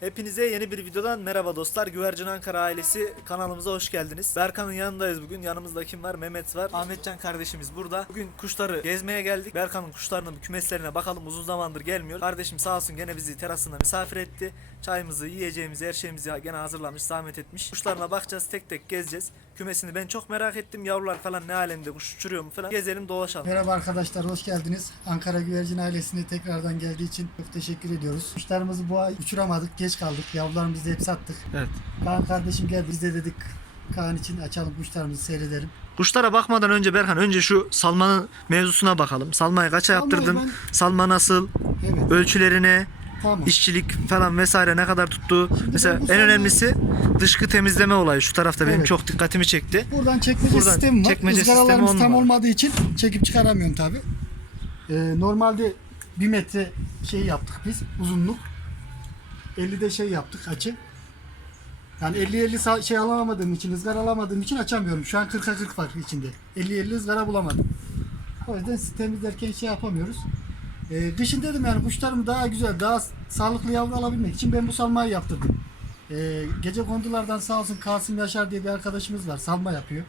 Hepinize yeni bir videodan merhaba dostlar. Güvercin Ankara ailesi kanalımıza hoş geldiniz. Berkan'ın yanındayız bugün. Yanımızda kim var? Mehmet var. Ahmetcan kardeşimiz burada. Bugün kuşları gezmeye geldik. Berkan'ın kuşlarının kümeslerine bakalım. Uzun zamandır gelmiyor. Kardeşim sağ olsun gene bizi terasında misafir etti. Çayımızı, yiyeceğimizi, her şeyimizi gene hazırlamış, zahmet etmiş. Kuşlarına bakacağız, tek tek gezeceğiz. Kümesini ben çok merak ettim. Yavrular falan ne alemde, kuş uçuruyor mu falan. Gezelim, dolaşalım. Merhaba arkadaşlar, hoş geldiniz. Ankara Güvercin ailesine tekrardan geldiği için çok teşekkür ediyoruz. Kuşlarımızı bu ay uçuramadık, geç kaldık. Yavrularımızı da hep sattık. Evet. Kaan kardeşim geldi, biz de dedik Kaan için açalım kuşlarımızı seyredelim. Kuşlara bakmadan önce Berkan önce şu salmanın mevzusuna bakalım. Salmayı kaça Salmayı yaptırdın? ben- Salma nasıl? Evet, Ölçülerine, tamam. işçilik falan vesaire ne kadar tuttu? Mesela ben bu en önemlisi dışkı temizleme olayı. Şu tarafta benim Evet. çok dikkatimi çekti. Buradan çekmece Buradan sistemi var. çekmece sistemi Izgaralarımız on tam numara. olmadığı için çekip çıkaramıyorum tabi. normalde 1 metre şey yaptık biz, uzunluk. 50'de şey yaptık açı. Yani 50-50 sa- şey alamadığım için, ızgara alamadığım için açamıyorum. Şu an 40'a 40 var içinde. 50-50 ızgara bulamadım. O yüzden temizlerken şey yapamıyoruz. Ee, kışın dedim yani kuşlarım daha güzel, daha sağlıklı yavru alabilmek için ben bu salmayı yaptırdım. Ee, gece kondulardan sağ olsun Kasım Yaşar diye bir arkadaşımız var. Salma yapıyor.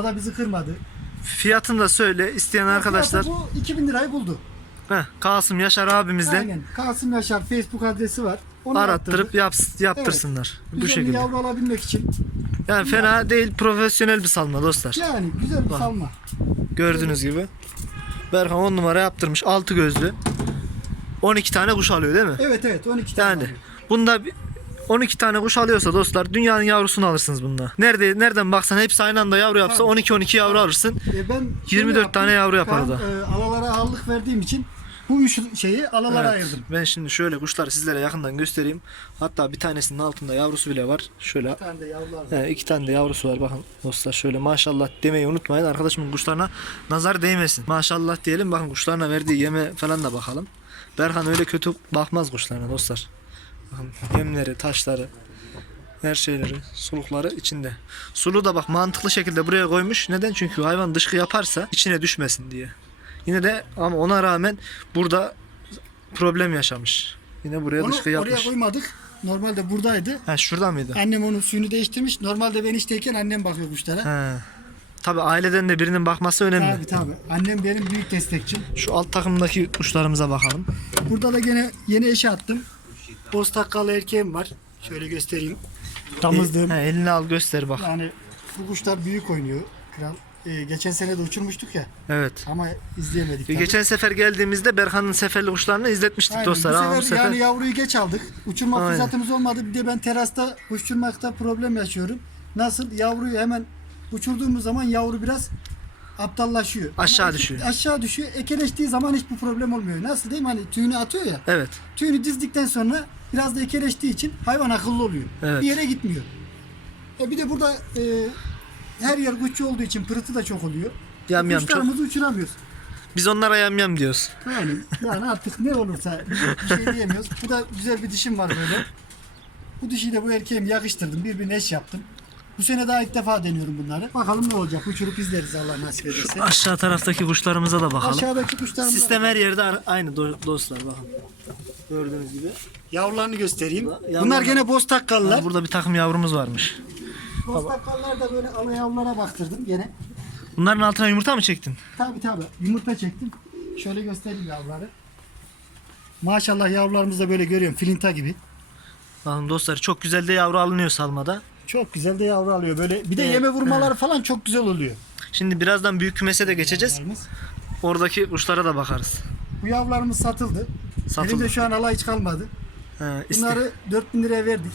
O da bizi kırmadı. Fiyatını da söyle isteyen arkadaşlar. Fiyatı Bu 2000 lirayı buldu. Heh, Kasım Yaşar abimizden Aynen. Kasım Yaşar Facebook adresi var. Onu arattırıp yaptırdık. yaps, yaptırsınlar. Bu Güzel bir şekilde. yavru alabilmek için. Yani fena değil profesyonel bir salma dostlar. Yani güzel bir Bak. salma. Gördüğünüz gibi. Berkan 10 numara yaptırmış. 6 gözlü. 12 tane kuş alıyor değil mi? Evet evet 12 tane. Yani alıyor. bunda bir- 12 tane kuş alıyorsa dostlar dünyanın yavrusunu alırsınız bunda. Nerede nereden baksan hepsi aynı anda yavru yapsa Tabii. 12 12 yavru alırsın. E ben 24 tane yavru yapar Ben, da. e, alalara ağırlık verdiğim için bu üç şeyi alalara Evet, ayırdım. Ben şimdi şöyle kuşları sizlere yakından göstereyim. Hatta bir tanesinin altında yavrusu bile var. Şöyle Bir tane de yavrular var. He, iki tane de yavrusu var bakın dostlar şöyle maşallah demeyi unutmayın arkadaşımın kuşlarına nazar değmesin. Maşallah diyelim bakın kuşlarına verdiği yeme falan da bakalım. Berhan öyle kötü bakmaz kuşlarına dostlar. Bakın yemleri, taşları, her şeyleri, sulukları içinde. Suluğu da bak mantıklı şekilde buraya koymuş. Neden? Çünkü hayvan dışkı yaparsa içine düşmesin diye. Yine de ama ona rağmen burada problem yaşamış. Yine buraya Onu dışkı oraya yapmış. koymadık. Normalde buradaydı. Ha şurada mıydı? Annem onun suyunu değiştirmiş. Normalde ben işteyken annem bakıyor kuşlara. He. Tabi aileden de birinin bakması önemli. Tabii tabii. Annem benim büyük destekçim. Şu alt takımdaki kuşlarımıza bakalım. Burada da gene yeni eşe attım. Boz takkalı erkeğim var. Şöyle göstereyim. Damızlığım. He, elini al göster bak. Yani bu kuşlar büyük oynuyor. Kral. Ee, geçen sene de uçurmuştuk ya Evet. ama izleyemedik. tabii. Geçen sefer geldiğimizde Berkan'ın seferli kuşlarını izletmiştik Aynen. dostlar. Bu Ama sefer, bu sefer yani yavruyu geç aldık. Uçurma Aynen. fırsatımız olmadı. Bir de ben terasta uçurmakta problem yaşıyorum. Nasıl? Yavruyu hemen uçurduğumuz zaman yavru biraz aptallaşıyor. Ama Aşağı eke- düşüyor. Aşağı düşüyor. Ekeleştiği zaman hiçbir problem olmuyor. Nasıl diyeyim? Hani tüyünü atıyor ya. evet. Tüyünü dizdikten sonra biraz da ekeleştiği için hayvan akıllı oluyor. Evet. Bir yere gitmiyor. E bir de burada e, her yer kuşçu olduğu için pırıtı da çok oluyor. Yam yam çok. Kuşlarımızı uçuramıyoruz. Biz onlara yam yam diyoruz. Yani, yani artık ne olursa bir şey diyemiyoruz. Bu da güzel bir dişim var böyle. Bu dişiyi de bu erkeğime yakıştırdım. Birbirine eş yaptım. Bu sene daha ilk defa deniyorum bunları. Bakalım ne olacak. Uçurup izleriz Allah nasip ederse. Aşağı taraftaki kuşlarımıza da bakalım. Aşağıdaki kuşlarımız Sistem her yerde aynı do- dostlar bakın. Gördüğünüz gibi. Yavrularını göstereyim. Yavrular- Bunlar gene boz takkallar. Burada bir takım yavrumuz varmış. Boz takkallar da böyle ala yavrulara baktırdım gene. Bunların altına yumurta mı çektin? Tabi tabi. Yumurta çektim. Şöyle göstereyim yavruları. Maşallah yavrularımız da böyle görüyorum. Filinta gibi. Bakın dostlar çok güzel de yavru alınıyor salmada. Çok güzel de yavru alıyor. Böyle bir de Evet, yeme vurmaları falan çok güzel oluyor. Şimdi birazdan büyük kümese de geçeceğiz. Yavrularımız. Oradaki kuşlara da bakarız. Bu yavrularımız satıldı. Satıldı. Elimde şu an alay hiç kalmadı. He, iste- Bunları 4000 liraya verdik.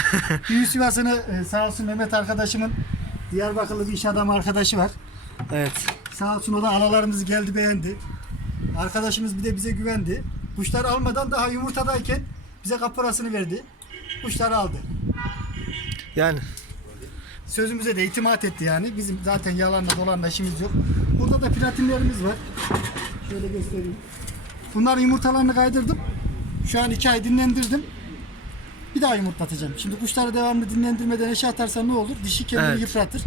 Büyü Sivas'ını e, sağ olsun Mehmet arkadaşımın Diyarbakırlı bir iş adamı arkadaşı var. Evet. Sağ olsun o da analarımızı geldi beğendi. Arkadaşımız bir de bize güvendi. Kuşları almadan daha yumurtadayken bize kaporasını verdi. Kuşları aldı. Yani Sözümüze de itimat etti yani. Bizim zaten yalanla dolanla işimiz yok. Burada da platinlerimiz var. Şöyle göstereyim. Bunların yumurtalarını kaydırdım. Şu an iki ay dinlendirdim. Bir daha yumurtlatacağım. Şimdi kuşları devamlı dinlendirmeden eşe atarsan ne olur? Dişi kendini Evet. yıpratır.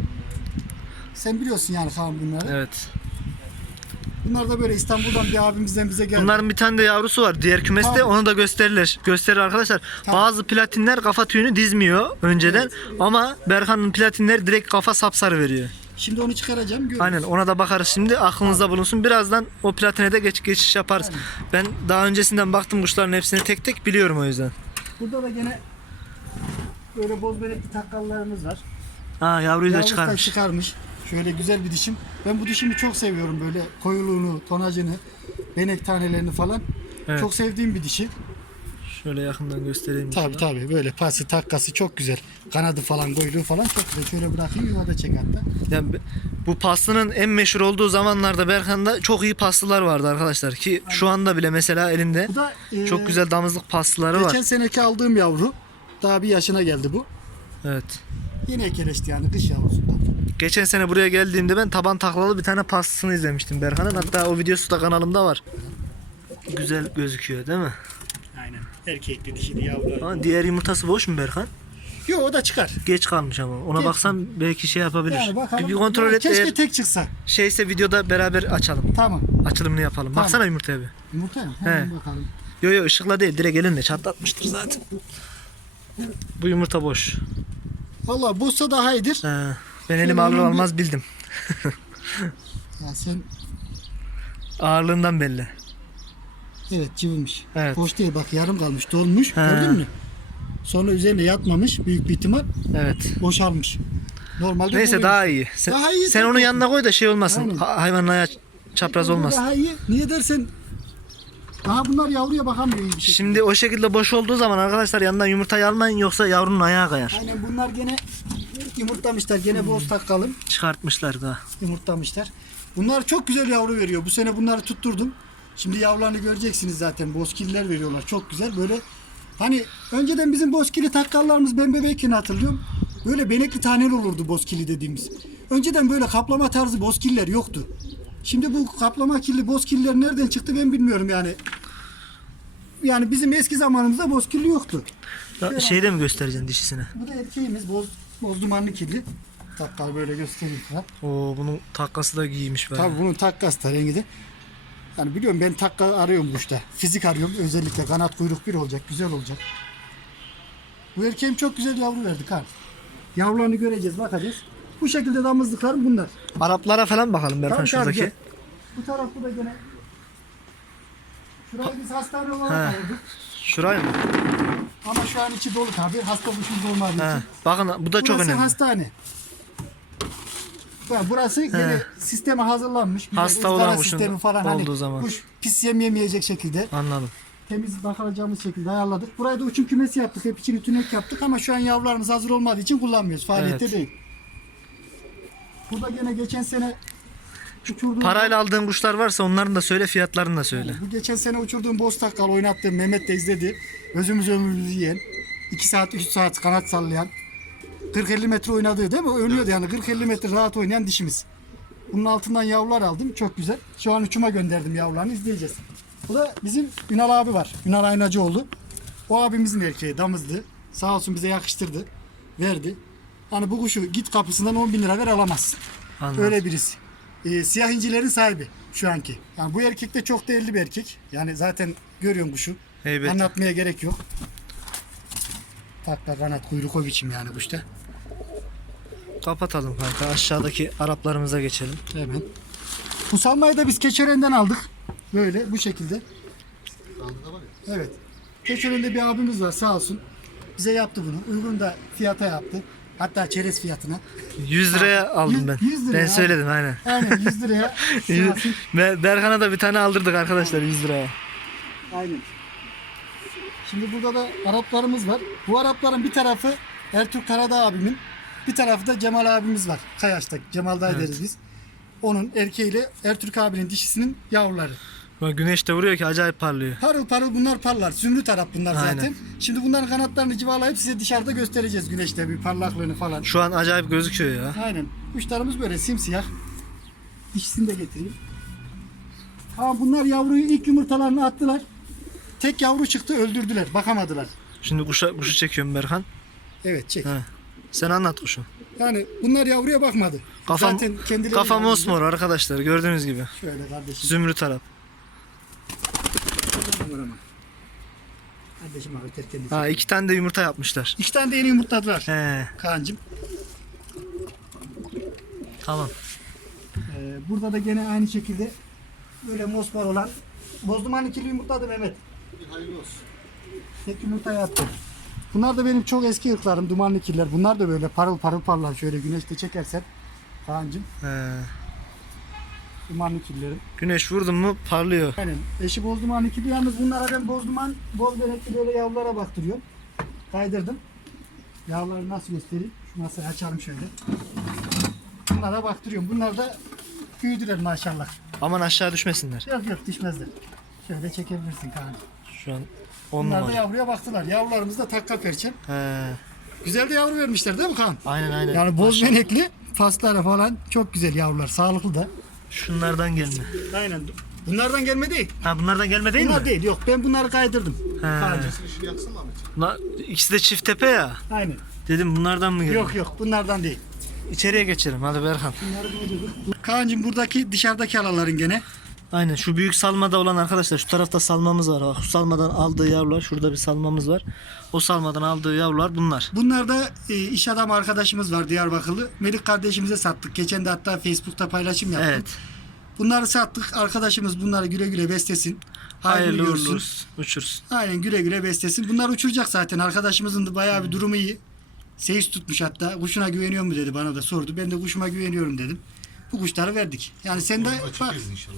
Sen biliyorsun yani Kaan bunları. evet. Bunlar da böyle İstanbul'dan bir abimizden bize geldi. Bunların bir tane de yavrusu var diğer kümeste Tamam. onu da gösterilir. Gösterir arkadaşlar. Tamam. Bazı platinler kafa tüyünü dizmiyor önceden ama Berkan'ın platinleri direkt kafa sapsarı veriyor. Şimdi onu çıkaracağım. Görürüz. Aynen ona da bakarız şimdi aklınızda bulunsun. Birazdan o platine de geç geçiş yaparız. Ben daha öncesinden baktım kuşların hepsini tek tek biliyorum o yüzden. Burada da gene böyle boz takkallarımız var. Ha yavruyu da Yavrusu çıkarmış. çıkarmış. Şöyle güzel bir dişim. Ben bu dişimi çok seviyorum böyle koyuluğunu, tonajını, benek tanelerini falan. Evet. Çok sevdiğim bir dişi. Şöyle yakından göstereyim. Tabi inşallah. tabi böyle pası takkası çok güzel. Kanadı falan koyuluğu falan çok güzel. Şöyle bırakayım yuvada çek hatta. Yani bu paslının en meşhur olduğu zamanlarda Berkan'da çok iyi paslılar vardı arkadaşlar ki şu anda bile mesela elinde Bu da e, çok güzel damızlık paslıları Geçen var. seneki aldığım yavru. Daha bir yaşına geldi bu. Evet. Yine ekeleşti yani kış yavrusundan. Geçen sene buraya geldiğimde ben taban taklalı bir tane paslısını izlemiştim Berkan'ın. Hatta o videosu da kanalımda var. Güzel gözüküyor değil mi? Aynen. Erkekli dişili yavrular. Ama diğer yumurtası boş mu Berkan? Yok o da çıkar. Geç kalmış ama. Ona Geç. baksam belki şey yapabilir. Yani bakalım. bir, kontrol et Keşke eğer tek çıksa. şeyse videoda beraber açalım. Tamam. Açılımını yapalım. Tamam. Baksana yumurtaya bir. Yumurta mı? Hemen He. bakalım. Yo yo ışıkla değil direkt elinle çatlatmıştır zaten. Bu yumurta boş. Valla bozsa daha iyidir. He. Ben elime alır almaz bildim. Ya sen Ağırlığından belli. Evet cıvımış. Evet. Boş değil bak yarım kalmış dolmuş He. gördün mü? Sonra üzerine yatmamış büyük bir ihtimal Evet. boşalmış. Normalde Neyse bu daha iyi. Sen, Daha iyi sen onun yanına koy da şey olmasın. Aynen. Ha- hayvanın ayağı çapraz olmasın. Daha iyi. Niye dersen daha bunlar yavruya bakamıyor iyi bir şey. Şimdi o şekilde boş olduğu zaman arkadaşlar yanından yumurtayı almayın yoksa yavrunun ayağı kayar. Aynen bunlar gene yumurtlamışlar. Gene boz takalım. Çıkartmışlar da. yumurtlamışlar. Bunlar çok güzel yavru veriyor. Bu sene bunları tutturdum. Şimdi yavrularını göreceksiniz zaten. Bozkirliler veriyorlar. Çok güzel. Böyle hani önceden bizim bozkirli takkallarımız ben bebekken hatırlıyorum. Böyle benekli taneli olurdu bozkirli dediğimiz. Önceden böyle kaplama tarzı bozkirliler yoktu. Şimdi bu kaplama kirli bozkirliler nereden çıktı ben bilmiyorum yani. Yani bizim eski zamanımızda bozkirli yoktu. Ya, şeyde mi göstereceksin dişisine? Bu da erkeğimiz boz, boz dumanlı kirli. Takkal böyle göstereyim. Oo bunun takkası da giymiş böyle. Tabii bunun takkası da rengi de. Yani biliyorum ben takka arıyorum kuşta. Fizik arıyorum. Özellikle kanat kuyruk bir olacak. Güzel olacak. Bu erkeğim çok güzel yavru verdi kar. Yavrularını göreceğiz, bakacağız. Bu şekilde damızlıklarım bunlar. Araplara falan bakalım Berkan Tabii, tabii, şuradaki. Bu tarafta da gene Şurayı biz hastane olarak He. Şurayı mı? Ama şu an içi dolu tabii. Hasta kuşumuz olmadığı için. Bakın bu da çok burası önemli. hastane. Burası gene sisteme hazırlanmış. Güzel Hasta olan kuşun sistemi falan hani olduğu zaman. kuş pis yem yemeyecek şekilde Anladım. temiz bakılacağımız şekilde ayarladık. Burayı da uçum kümesi yaptık. Hep içini tünek yaptık ama şu an yavrularımız hazır olmadığı için kullanmıyoruz. Faaliyette Evet. değil. Burada gene geçen sene uçurduğum Parayla aldığın kuşlar varsa onların da söyle fiyatlarını da söyle. bu geçen sene uçurduğum boz takkal oynattığım Mehmet de izledi. Gözümüz ömrümüzü yiyen 2 saat 3 saat kanat sallayan 40-50 metre oynadığı değil mi? Oynuyordu yani 40-50 metre rahat oynayan dişimiz. Bunun altından yavrular aldım. Çok güzel. Şu an uçuma gönderdim yavrularını izleyeceğiz. Bu da bizim Ünal abi var. Ünal Aynacıoğlu. O abimizin erkeği damızdı. Sağ olsun bize yakıştırdı. Verdi. Hani bu kuşu git kapısından 10 bin lira ver alamazsın. Anladım. Öyle birisi. Ee, siyah incilerin sahibi şu anki. Yani bu erkek de çok değerli bir erkek. Yani zaten görüyorsun kuşu. Heybet. Anlatmaya gerek yok. Takla kanat kuyruk o biçim yani kuşta. Kapatalım kanka. Aşağıdaki Araplarımıza geçelim. Hemen. Bu salmayı da biz Keçören'den aldık. Böyle bu şekilde. Evet. Keçören'de bir abimiz var sağ olsun. Bize yaptı bunu. Uygun da fiyata yaptı. Hatta çerez fiyatına. 100 liraya aldım ben. 100 liraya ben söyledim aynen. Aynen 100 liraya. Berkan'a da bir tane aldırdık arkadaşlar 100 liraya. Aynen. Şimdi burada da Araplarımız var. Bu Arapların bir tarafı Ertuğrul Karadağ abimin, bir tarafı da Cemal abimiz var. Kayaş'ta. Cemal Dağ deriz biz. Onun erkeğiyle Ertuğrul abinin dişisinin yavruları. Bak güneş de vuruyor ki acayip parlıyor. Parıl parıl bunlar parlar. Zümrüt Arap bunlar Aynen. zaten. Şimdi bunların kanatlarını civalayıp size dışarıda göstereceğiz güneşte bir parlaklığını falan. Şu an acayip gözüküyor ya. Aynen. Kuşlarımız böyle simsiyah. Dişisini de getireyim. Ama bunlar yavruyu ilk yumurtalarını attılar. Tek yavru çıktı öldürdüler. Bakamadılar. Şimdi kuşa, kuşu çekiyorum Berkan. Evet çek. Ha. Sen anlat kuşu. Yani bunlar yavruya bakmadı. Kafam, Zaten kendileri kafam yavru. osmor arkadaşlar gördüğünüz gibi. Şöyle kardeşim. Zümrüt Arap. Kameraman. Kardeşim abi terk edilsin. Ha iki tane de yumurta yapmışlar. İki tane de yeni yumurtladılar. He Kaan'cım. tamam. Ee, burada da gene aynı şekilde böyle mosmor olan bozduman ikili yumurtladı Mehmet. Hayırlı olsun. Tek yumurta yaptım. Bunlar da benim çok eski ırklarım dumanlı kirler. Bunlar da böyle parıl parıl parlar şöyle güneşte çekersen. Kaan'cım He. dumanlı kirlerim. Güneş vurdun mu parlıyor. Aynen. Eşi boz duman ikili. Yalnız bunlara ben boz duman, boz benekli böyle yavrulara baktırıyorum. Kaydırdım. Yavruları nasıl göstereyim? Şu masayı açalım şöyle. Bunlara baktırıyorum. Bunlar da büyüdüler maşallah. Aman aşağı düşmesinler. Yok yok düşmezler. Şöyle çekebilirsin Kaan. Şu an 10 Bunlar da numara. yavruya baktılar. Yavrularımız da takka perçem. He. Güzel de yavru vermişler değil mi Kaan? Aynen aynen. Yani boz Maşallah. benekli paslara falan çok güzel yavrular. Sağlıklı da. Şunlardan gelme. Aynen. Bunlardan gelme değil. Ha bunlardan gelme değil Bunlar mi? değil. Yok ben bunları kaydırdım. He. Bunlar, ikisi de çift tepe ya. Aynen. Dedim bunlardan mı geldi? Yok yok bunlardan değil. İçeriye geçelim hadi Berkan. Kaan'cığım buradaki dışarıdaki alaların gene. Aynen şu büyük salmada olan arkadaşlar şu tarafta salmamız var. Bak, şu salmadan aldığı yavrular şurada bir salmamız var. O salmadan aldığı yavrular bunlar. Bunlar da e, iş adamı arkadaşımız var Diyarbakırlı. Melik kardeşimize sattık. Geçen de hatta Facebook'ta paylaşım yaptım. Evet. Bunları sattık. Arkadaşımız bunları güle güle beslesin. Hayırlı, Hayırlı uğurlu olsun. Uçursun. Aynen güle güle beslesin. Bunlar uçuracak zaten. Arkadaşımızın da bayağı bir durumu iyi. Seyis tutmuş hatta. Kuşuna güveniyor mu dedi bana da sordu. Ben de kuşuma güveniyorum dedim. Bu kuşları verdik. Yani sen de bak. inşallah.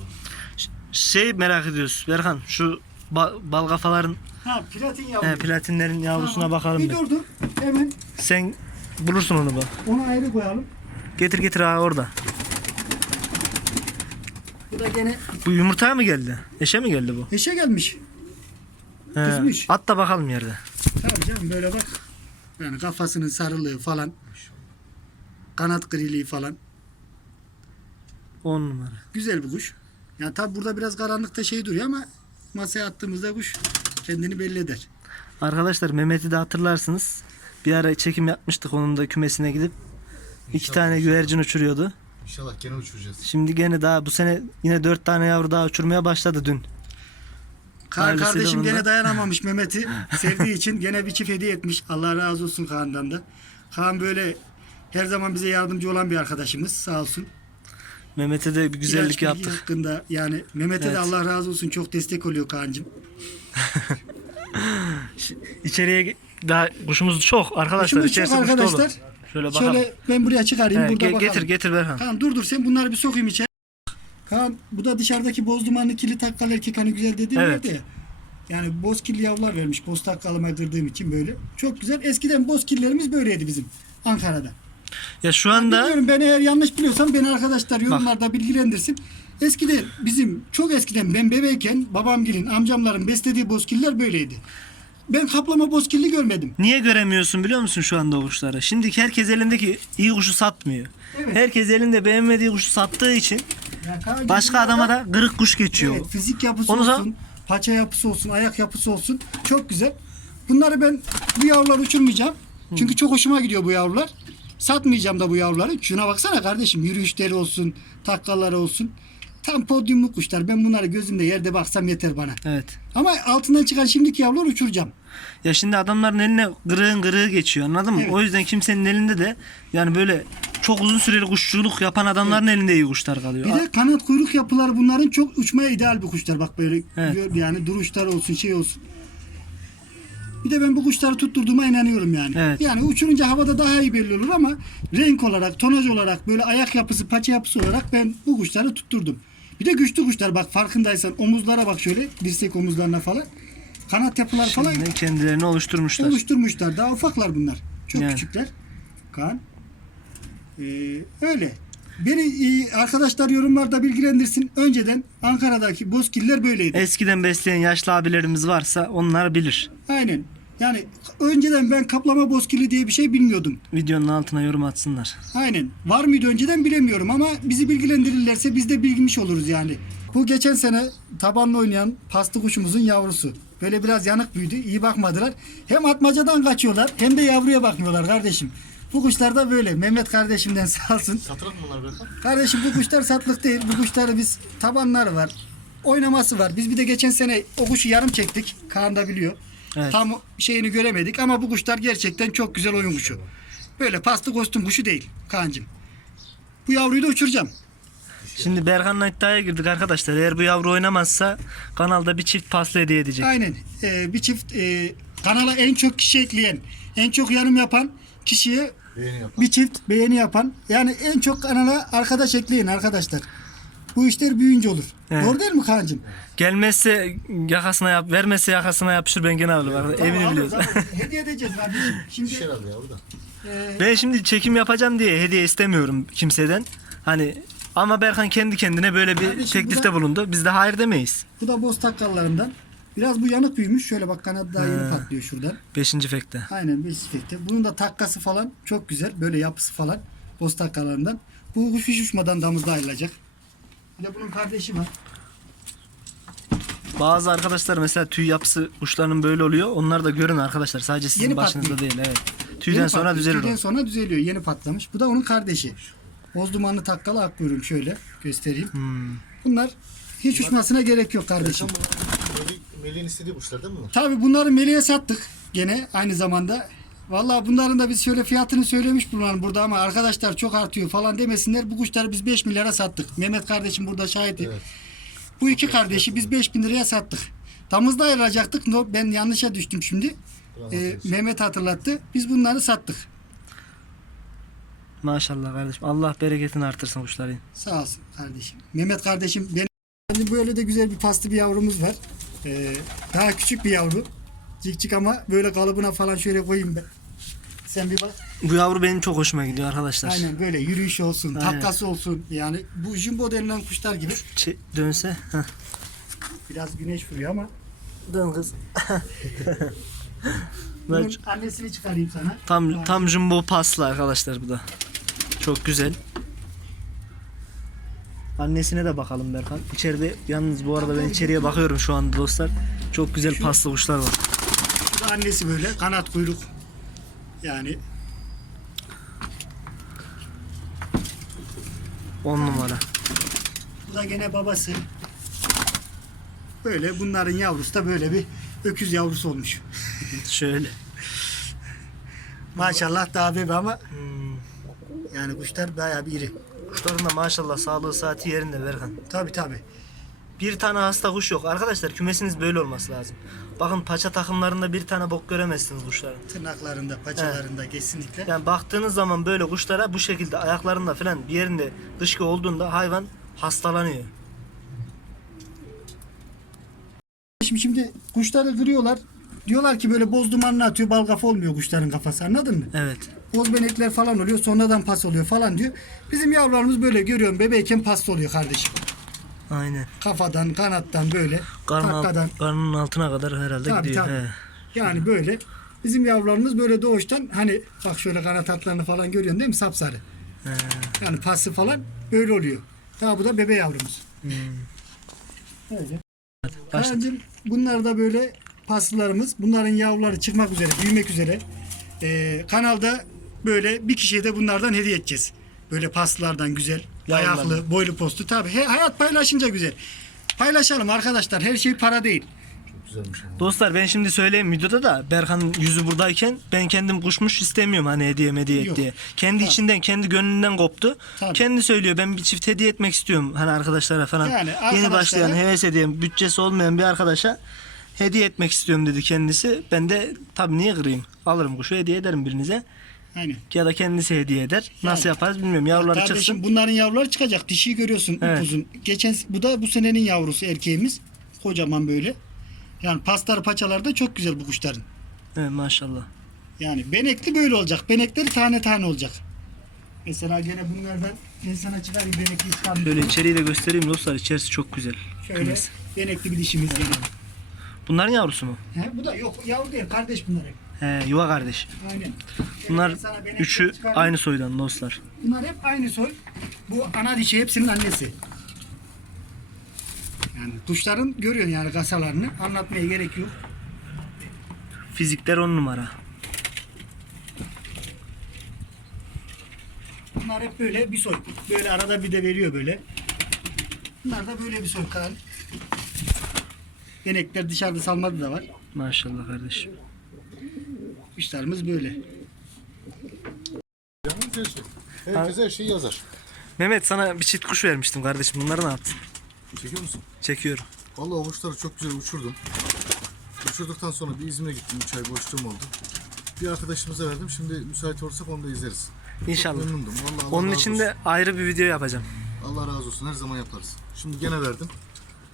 Şey merak ediyoruz Berkan şu ba- bal kafaların Ha platin yavru. he, platinlerin yavrusuna Tamam. bakalım Bir bir. dur dur. Hemen Sen bulursun onu bak. onu ayrı koyalım. Getir getir ha orada. Bu da gene Bu yumurtaya mı geldi? Eşe mi geldi bu? eşe gelmiş. He. Kızmış. At da bakalım yerde. Tabii canım böyle bak. Yani kafasının sarılığı falan. Kanat griliği falan. 10 numara. Güzel bir kuş. Yani tabi burada biraz karanlıkta şey duruyor ama masaya attığımızda kuş kendini belli eder. Arkadaşlar Mehmet'i de hatırlarsınız. Bir ara çekim yapmıştık onun da kümesine gidip. iki İnşallah, tane inşallah. güvercin uçuruyordu. İnşallah gene uçuracağız. Şimdi gene daha bu sene yine dört tane yavru daha uçurmaya başladı dün. Kaan kardeşim gene dayanamamış Mehmet'i. Sevdiği için gene bir çift hediye etmiş. Allah razı olsun Kaan'dan da. Kaan böyle her zaman bize yardımcı olan bir arkadaşımız sağ olsun. Mehmet'e de bir güzellik İlaç yaptık. Hakkında yani Mehmet'e de Evet. Allah razı olsun çok destek oluyor Kaan'cığım. İçeriye daha kuşumuz çok arkadaşlar. Kuşumuz çok dolu. arkadaşlar. Şöyle bakalım. Şöyle ben buraya çıkarayım He, burada ge- bakalım. getir getir Berhan. Kaan dur dur sen bunları bir sokayım içeri. Kaan bu da dışarıdaki boz dumanlı kirli takkalı erkek hani güzel dediğim Evet. ya. Yani boz kirli yavrular vermiş. Boz takkalı kırdığım için böyle. Çok güzel. Eskiden boz kirlerimiz böyleydi bizim Ankara'da. Ya şu anda Bilmiyorum ben eğer yanlış biliyorsam beni arkadaşlar yorumlarda bilgilendirsin. Eskiden bizim çok eskiden ben bebeyken babamgilin amcamların beslediği bozkirler böyleydi. Ben kaplama bozkirli görmedim. niye göremiyorsun biliyor musun şu anda o kuşları? Şimdiki herkes elindeki iyi kuşu satmıyor. Evet. Herkes elinde beğenmediği kuşu sattığı için Yani başka adama da kırık kuş geçiyor. Evet, fizik yapısı Onu da- olsun, paça yapısı olsun, ayak yapısı olsun. Çok güzel. Bunları ben bu yavruları uçurmayacağım. Çünkü çok hoşuma gidiyor bu yavrular. Satmayacağım da bu yavruları. Şuna baksana kardeşim. Yürüyüşleri olsun, takkaları olsun. Tam podyumluk kuşlar. Ben bunları gözümde yerde baksam yeter bana. Evet. Ama altından çıkan şimdiki yavrular uçuracağım. Ya şimdi adamların eline kırığın kırığı geçiyor anladın mı? Evet. O yüzden kimsenin elinde de yani böyle çok uzun süreli kuşçuluk yapan adamların elinde iyi kuşlar kalıyor. Bir de kanat kuyruk yapıları bunların çok uçmaya ideal bir kuşlar. Bak böyle Evet. yani duruşlar olsun şey olsun. Bir de ben bu kuşları tutturduğuma inanıyorum yani. Evet. Yani uçurunca havada daha iyi belli olur ama renk olarak, tonaj olarak, böyle ayak yapısı, paça yapısı olarak ben bu kuşları tutturdum. Bir de güçlü kuşlar bak farkındaysan omuzlara bak şöyle dirsek omuzlarına falan. Kanat yapılar falan Şimdi kendilerini oluşturmuşlar. oluşturmuşlar. Daha ufaklar bunlar. Çok Yani. küçükler. Kaan. Ee, öyle. Beni e, arkadaşlar yorumlarda bilgilendirsin. Önceden Ankara'daki bozkiller böyleydi. Eskiden besleyen yaşlı abilerimiz varsa onlar bilir. Aynen. Yani önceden ben kaplama bozkirli diye bir şey bilmiyordum. Videonun altına yorum atsınlar. Aynen. Var mıydı önceden bilemiyorum ama bizi bilgilendirirlerse biz de bilmiş oluruz yani. Bu geçen sene tabanla oynayan pastı kuşumuzun yavrusu. Böyle biraz yanık büyüdü. iyi bakmadılar. Hem atmacadan kaçıyorlar hem de yavruya bakmıyorlar kardeşim. Bu kuşlar da böyle. Mehmet kardeşimden sağ olsun. Satılık mı bunlar Berkan? Kardeşim bu kuşlar satlık değil. Bu kuşları biz tabanları var. Oynaması var. Biz bir de geçen sene o kuşu yarım çektik. Kaan da biliyor. Evet. Tam şeyini göremedik ama bu kuşlar gerçekten çok güzel oyun kuşu. Böyle paslı kostüm kuşu değil Kaan'cığım. Bu yavruyu da uçuracağım. Şimdi Berkan'la iddiaya girdik arkadaşlar. Eğer bu yavru oynamazsa kanalda bir çift paslı hediye edecek. Aynen. Ee, bir çift e, kanala en çok kişi ekleyen, en çok yorum yapan kişiye Beğeni yap. bir çift beğeni yapan. Yani en çok kanala arkadaş ekleyin arkadaşlar. Bu işler büyüyünce olur. Evet. Doğru değil mi Kaan'cığım? Gelmezse yakasına yap, vermezse yakasına yapışır ben gene alırım. arkadaşlar. Evini Tamam, biliyoruz. Hediye edeceğiz kardeşim. Şimdi İşe herhalde yavru da. e, Ben şimdi çekim yapacağım diye hediye istemiyorum kimseden. Hani ama Berkan kendi kendine böyle bir Kardeşim, bu teklifte da- bulundu. Biz de hayır demeyiz. bu da boz takkallarından. Biraz bu yanık büyümüş. Şöyle bak kanadı daha yeni patlıyor şuradan. Beşinci fekte. Aynen bir sifekte. Bunun da takkası falan çok güzel. Böyle yapısı falan. Boz takkalarından. Bu kuş hiç uçmadan damızda ayrılacak. Bir de bunun kardeşi var. Bazı arkadaşlar mesela tüy yapısı kuşlarının böyle oluyor. Onlar da görün arkadaşlar. Sadece sizin Yeni başınızda patlıyor. değil. Evet. Tüyden Yeni sonra patlıyor. düzelir Tüyden o. sonra düzeliyor. Yeni patlamış. Bu da onun kardeşi. Boz dumanlı takkalı akbuyruğum şöyle göstereyim. Hmm. Bunlar hiç uçmasına gerek yok kardeşim. Melih'in istediği kuşlar değil mi? Tabii bunları Melih'e sattık gene aynı zamanda. Vallahi bunların da biz şöyle fiyatını söylemiş bulunan burada ama arkadaşlar çok artıyor falan demesinler. Bu kuşları biz 5 milyara sattık. Mehmet kardeşim burada şahit. Evet. Bu iki kardeşi biz 5 bin liraya sattık. Damızda ayıracaktık. No, Ben yanlışa düştüm şimdi. Ee. Mehmet hatırlattı. Biz bunları sattık. Maşallah kardeşim. Allah bereketini artırsın kuşların. Sağ olsun kardeşim. Mehmet kardeşim benim böyle de güzel bir paslı bir yavrumuz var. Ee, daha küçük bir yavru. Cik cik ama böyle kalıbına falan şöyle koyayım ben. Sen bir bak. Bu yavru benim çok hoşuma gidiyor arkadaşlar. Aynen böyle yürüyüş olsun, Aynen. takkası olsun. Yani bu jumbo denilen kuşlar gibi. Çe- dönse. Heh. Biraz güneş vuruyor ama. Dön kız. Bunun Ben- annesini çıkarayım sana. Tam tam jumbo paslı arkadaşlar bu da. Çok güzel. Annesine de bakalım Berkan. İçeride yalnız bu arada ben içeriye bakıyorum şu anda dostlar. Çok güzel paslı kuşlar var. Bu da annesi böyle kanat kuyruk. Yani 10 numara. bu da gene babası. Böyle bunların yavrusu da böyle bir öküz yavrusu olmuş. Şöyle. Maşallah daha bebe ama Hmm. yani kuşlar bayağı bir iri. Kuşların da maşallah sağlığı saati yerinde Berkan. Tabi tabi. Bir tane hasta kuş yok. Arkadaşlar kümesiniz böyle olması lazım. Bakın paça takımlarında bir tane bok göremezsiniz kuşların. Tırnaklarında, paçalarında kesinlikle. Yani baktığınız zaman böyle kuşlara bu şekilde ayaklarında falan bir yerinde dışkı olduğunda hayvan hastalanıyor. Şimdi, şimdi kuşları kırıyorlar. Diyorlar ki böyle boz dumanını atıyor bal kafa olmuyor kuşların kafası anladın mı? Evet. Boz benekler falan oluyor sonradan pas oluyor falan diyor. Bizim yavrularımız böyle görüyorum bebeyken pas oluyor kardeşim. Aynen. Kafadan kanattan böyle Karnın, alt- takkadan. karnının altına kadar herhalde Tabii, gidiyor. tabii. He. Yani böyle bizim yavrularımız böyle doğuştan hani bak şöyle kanat hatlarını falan görüyorsun değil mi sapsarı. Yani pası falan böyle oluyor. Daha bu da bebe yavrumuz. Hmm. Öyle. Başla. Kaan'cığım bunlar da böyle paslılarımız. Bunların yavruları çıkmak üzere, büyümek üzere. Ee, kanalda böyle bir kişiye de bunlardan hediye edeceğiz. Böyle paslılardan güzel, Yavrulardan. ayaklı, boylu postu. Tabii he- hayat paylaşınca güzel. Paylaşalım arkadaşlar. Her şey para değil. Dostlar ben şimdi söyleyeyim videoda da Berkan'ın yüzü buradayken ben kendim kuşmuş istemiyorum hani hediye hediye et Yok. diye. Kendi içinden kendi gönlünden koptu. Tabii. Kendi söylüyor ben bir çift hediye etmek istiyorum hani arkadaşlara falan. Yani Yeni arkadaşlara- başlayan heves ediyen bütçesi olmayan bir arkadaşa hediye etmek istiyorum dedi kendisi. Ben de tabii niye kırayım? Alırım kuşu hediye ederim birinize. Aynen. Ya da kendisi hediye eder. Nasıl yaparız bilmiyorum. Yavruları Kardeşim çıksın. bunların yavruları çıkacak. Dişiyi görüyorsun Evet. upuzun. Geçen bu da bu senenin yavrusu erkeğimiz. Kocaman böyle. Yani pastar paçalar da çok güzel bu kuşların. Evet maşallah. Yani benekli böyle olacak. Benekleri tane tane olacak. Mesela gene bunlardan ben sana çıkarayım benekli çıkarayım. Şöyle içeriği de göstereyim dostlar. İçerisi çok güzel. Şöyle Kümes. benekli bir dişimiz gene. Bunların yavrusu mu? He, bu da yok yavru değil kardeş bunlar hep. He, yuva kardeş. Aynen. Bunlar ben sana üçü çıkarayım. aynı soydan dostlar. Bunlar hep aynı soy. Bu ana dişi hepsinin annesi. Yani kuşların görüyorsun yani kasalarını anlatmaya gerek yok. Fizikler on numara. Bunlar hep böyle bir soy. Böyle arada bir de veriyor böyle. Bunlar da böyle bir soy Kaan. Genekler dışarıda salmadı da var. Maşallah kardeşim. Kuşlarımız böyle. Şey. Herkes her şeyi yazar. Mehmet sana bir çift kuş vermiştim kardeşim. Bunları ne yaptın? Çekiyor musun? Çekiyorum. Vallahi o kuşları çok güzel uçurdum. Uçurduktan sonra bir İzmir'e gittim. 3 ay boşluğum oldu. Bir arkadaşımıza verdim. Şimdi müsait olursak onu da izleriz. İnşallah. Çok memnundum. Vallahi Allah Onun razı için olsun. de ayrı bir video yapacağım. Allah razı olsun. Her zaman yaparız. Şimdi gene verdim.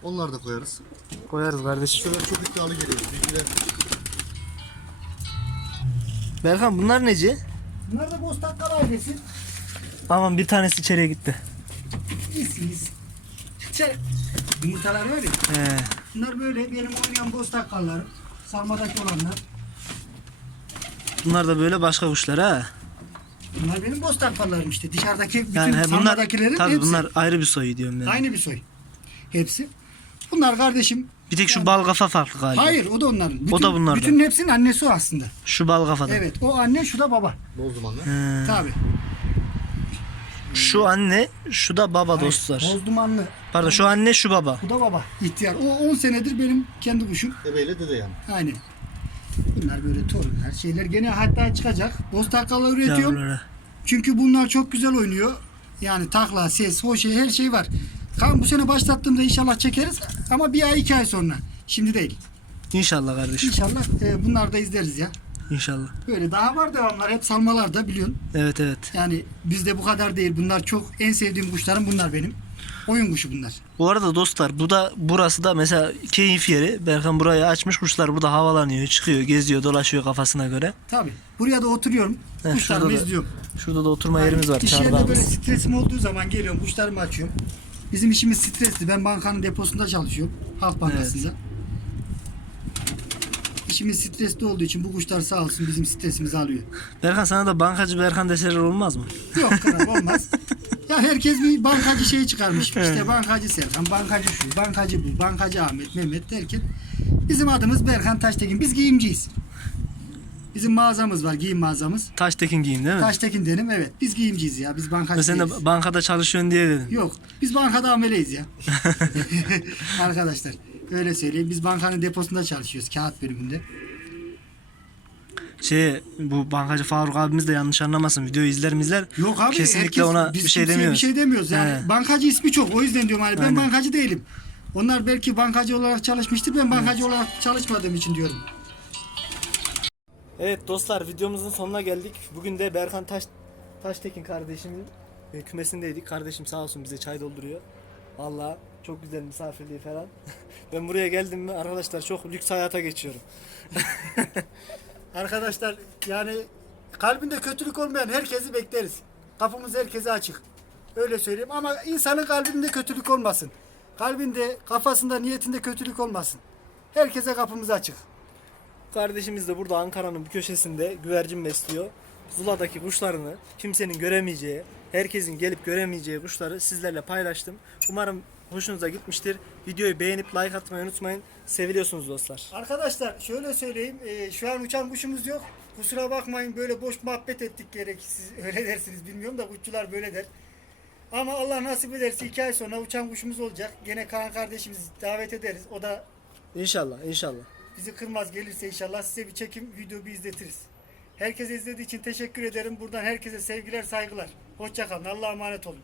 Onları da koyarız. Koyarız kardeşim. Şöyle çok iddialı geliyor. Bilgiler Berkan bunlar neci? Bunlar da Bostakkal ailesi. Aman bir tanesi içeriye gitti. İyisiniz. Şey, yumurtalar ya. He. Bunlar böyle benim oynayan Bostakkallarım. Salmadaki olanlar. Bunlar da böyle başka kuşlar ha. Bunlar benim Bostakkallarım işte. Dışarıdaki bütün Yani he, bunlar salmadakilerin tabii hepsi. bunlar ayrı bir soyu diyorum ben. Aynı bir soy. Hepsi. Bunlar kardeşim. Bir tek şu bal kafa farklı galiba. Hayır o da onların. Bütün, da bunlardan. Bütün hepsinin annesi o aslında. Şu bal kafadan. Evet o anne şu da baba. bol dumanlı. He. Tabi. Şu anne, şu da baba dostlar. Boz dumanlı. Pardon şu anne, şu baba. Bu da baba. İhtiyar. O 10 senedir benim kendi kuşum. Ebeyle dede yani. Aynen. Bunlar böyle torunlar şeyler. Gene hatta çıkacak. Bostakkallar üretiyorum. Yavruları. Çünkü bunlar çok güzel oynuyor. Yani takla, ses, o şey her şey var. Kan bu sene başlattığımda inşallah çekeriz ama bir ay iki ay sonra. Şimdi değil. İnşallah kardeşim. İnşallah e, bunlar da izleriz ya. İnşallah. Böyle daha var devamlar. Hep salmalar da biliyorsun. Evet evet. Yani bizde bu kadar değil. Bunlar çok en sevdiğim kuşlarım bunlar benim. Oyun kuşu bunlar. Bu arada dostlar bu da burası da mesela keyif yeri. Berkan burayı açmış kuşlar burada havalanıyor, çıkıyor, geziyor, dolaşıyor kafasına göre. Tabi. Buraya da oturuyorum. Heh, Kuşlarımı şurada da- izliyorum. Şurada da oturma yerimiz var. İş yerinde böyle stresim olduğu zaman geliyorum. Kuşlarımı açıyorum. Bizim işimiz stresli. Ben bankanın deposunda çalışıyorum. Halk Bankası'nda. İşimiz stresli olduğu için bu kuşlar sağ olsun bizim stresimizi alıyor. Berkan sana da bankacı Berkan deseler olmaz mı? Yok kadar olmaz. Ya herkes bir bankacı şeyi çıkarmış. İşte bankacı Serkan, bankacı şu, bankacı bu, bankacı Ahmet, Mehmet derken bizim adımız Berkan Taştekin. Biz giyimciyiz. Bizim mağazamız var, giyim mağazamız. Taştekin giyim değil mi? Taştekin dedim evet. Biz giyimciyiz ya. Biz Ve bankacı sen de bankada çalışıyorsun diye dedin. Yok. Biz bankada ameleyiz ya. Arkadaşlar öyle söyleyeyim. Biz bankanın deposunda çalışıyoruz. Kağıt bölümünde. Şey bu bankacı Faruk abimiz de yanlış anlamasın. Videoyu izler mi izler? Yok abi Kesinlikle herkes- ona biz bir şey demiyoruz. Bir şey demiyoruz yani. He. Bankacı ismi çok. O yüzden diyorum hani ben Aynen. bankacı değilim. Onlar belki bankacı olarak çalışmıştır. Ben bankacı olarak çalışmadığım için diyorum. Evet dostlar videomuzun sonuna geldik. Bugün de Berkan Taş Taştekin kardeşimin e, kümesindeydik. Kardeşim sağ olsun bize çay dolduruyor. Valla çok güzel misafirliği falan. ben buraya geldim mi arkadaşlar çok lüks hayata geçiyorum. Arkadaşlar yani kalbinde kötülük olmayan herkesi bekleriz. Kapımız herkese açık. Öyle söyleyeyim ama insanın kalbinde kötülük olmasın. Kalbinde, kafasında, niyetinde kötülük olmasın. Herkese kapımız açık. Kardeşimiz de burada Ankara'nın bir köşesinde güvercin besliyor. Zula'daki kuşlarını kimsenin göremeyeceği, herkesin gelip göremeyeceği kuşları sizlerle paylaştım. Umarım hoşunuza gitmiştir. Videoyu beğenip like atmayı unutmayın. Seviliyorsunuz dostlar. Arkadaşlar şöyle söyleyeyim. e, şu an uçan kuşumuz yok. Kusura bakmayın böyle boş muhabbet ettik gerek. Siz öyle dersiniz bilmiyorum da kuşçular böyle der. Ama Allah nasip ederse iki ay sonra uçan kuşumuz olacak. Gene Kaan kardeşimizi davet ederiz. O da İnşallah, inşallah. Bizi kırmaz gelirse inşallah size bir çekim video bir izletiriz. Herkese izlediği için teşekkür ederim. Buradan herkese sevgiler saygılar. Hoşçakalın. Allah'a emanet olun.